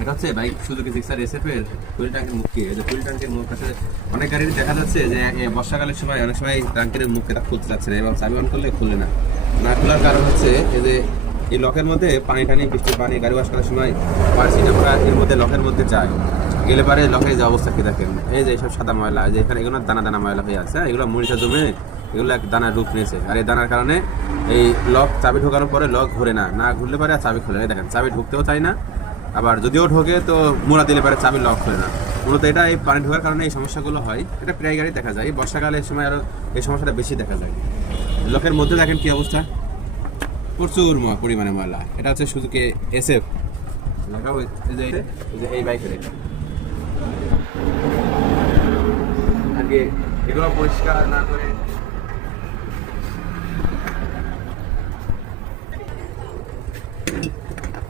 এটা হচ্ছে bike Suzuki Gixxer SF এর ফুল ট্যাঙ্কের মুখে এই যে ফুল ট্যাঙ্কের মুখ আছে অনেক গাড়ির দেখা যাচ্ছে যে বর্ষাকালের সময় অনেক সময় ট্যাঙ্কের মুখে তা খুলতে যাচ্ছে না এবং চাবি অন করলে খুলে না। না খোলার কারণ হচ্ছে এই যে, এই লকের মধ্যে পানি টানি বৃষ্টির পানি, গাড়ি ওয়াশ করার সময় পারছি না। আমরা এর মধ্যে, লকের মধ্যে যাই। গেলে পারে লকের যে অবস্থা কি দেখেন? এই যে সব সাদা ময়লা যে এখানে এগুলো দানা দানা ময়লা হয়ে আছে হ্যাঁ? এগুলো মরিচা জমে এগুলো এক দানার রূপ নিয়েছে। আর এই দানার কারণে এই লক চাবি ঢোকানোর পরে লক ঘুরে না। না ঘুরলে পারে আর চাবি খুলে দেখেন, চাবি ঢুকতেও চাই না আবার যদিও ঢোকে, তো মোড়া দিলে পারে চাবি লক করে না মূলত এটা এই পানি ঢোকার কারণে এই সমস্যাগুলো হয়। এটা প্রায় গাড়ি দেখা যায়। বর্ষাকালে এই সময় আরও এই সমস্যাটা বেশি দেখা যায়। লোকের মধ্যে দেখেন কি অবস্থা? প্রচুর পরিমাণে ময়লা। এটা হচ্ছে সুজুকি এসএফ। লাগাও এই বাইকের আগে এগুলো পরিষ্কার না করে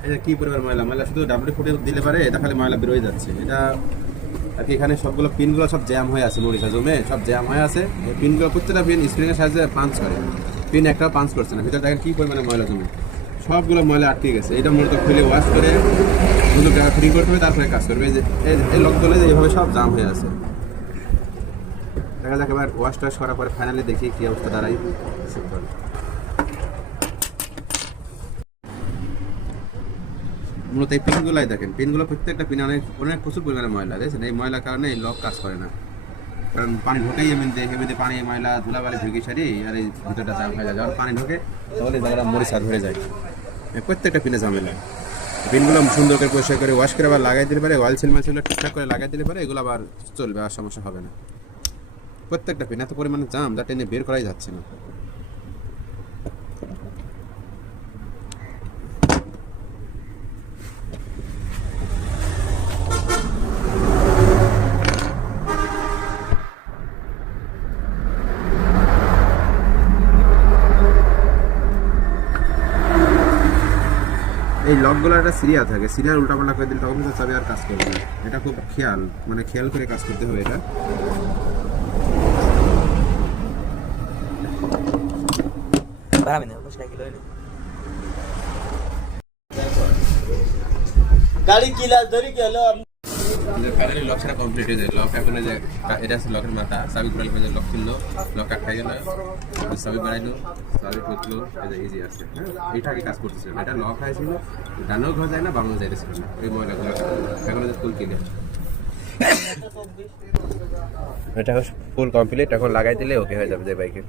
এটা কি পরিমাণ ময়লা? ময়লা শুধু ডাবল ফুটে দিলে পারে, এটা খালি ময়লা বেরোয় যাচ্ছে। এটা আর কি এখানে সবগুলো পিনগুলো সব জ্যাম হয়ে আছে মরিচা জমে, সব জ্যাম হয়ে আছে। পিনগুলো প্রত্যেকটা পিন স্প্রিংয়ের সাহায্যে পাঞ্চ করে। পিন একটাও পাঞ্চ করছে না। ভিতরে দেখেন কি পরিমাণে ময়লা জমে। সবগুলো ময়লা আটকে গেছে। এটা মূলত খুলে ওয়াশ করে দুটো ফ্রি করতে হবে, তারপরে কাজ করবে। যে, এই- এই লক দলে এইভাবে সব জাম হয়ে আছে। দেখা যাক এবার ওয়াশ টাশ করার পরে ফাইনালি দেখি কি অবস্থা, দাঁড়াই। মূলত এই পিনগুলাই দেখেন, পিনগুলো প্রত্যেকটা পিন অনেক অনেক প্রচুর পরিমাণে ময়লা, দেখছেন? এই ময়লার কারণে এই লক কাজ করে না। কারণ পানি ঢোকেই এমনিতে এমনিতে পানি, ময়লা, ধুলাবালি ঢুকে সারি, আর এই ভিতরটা জাম হয়ে যায়। যখন পানি ঢোকে, তাহলে জায়গাটা মরিচা ধরে যায়। প্রত্যেকটা পিনে ঝামেলা। পিনগুলো সুন্দর করে পরিষ্কার করে ওয়াশ করে আবার লাগাই দিলে পারে অয়েল সিল মাছগুলো ঠিকঠাক করে লাগাই দিলে পারে এগুলো আবার চলবে, আর সমস্যা হবে না। প্রত্যেকটা পিন এত পরিমাণে জাম, যা টেনে বের করাই যাচ্ছে না। এই লকগুলো একটা সিরিয়া থাকে। সিরিয়ার উল্টাপাল্টা করে দিলে তখন তো চাবি আর কাজ করবে না। এটা খুব খেয়াল মানে খেয়াল করে কাজ করতে হবে এটা। গাড়ি কিলা ধরি গেল ফাইনালি লক সেটা কমপ্লিট হয়ে যায়। লক এখন যে, এটা আছে লকের মাথা। চাবি ঘুরালে হয়ে যায় লক খুললো লক আটকাই গেল চাবি বাড়াইলো চাবি এই যে ইজি আছে হ্যাঁ? এইটা আগে কাজ করতেছিল। এটা লক হয়েছিল ডানেও ঘর যায় না, বামও যাইতেছিল না। এই ময়লাগুলো এখন ফুল কিনে। এটা ফুল কমপ্লিট এখন লাগাই দিলে ওকে হয়ে যাবে যে বাইকে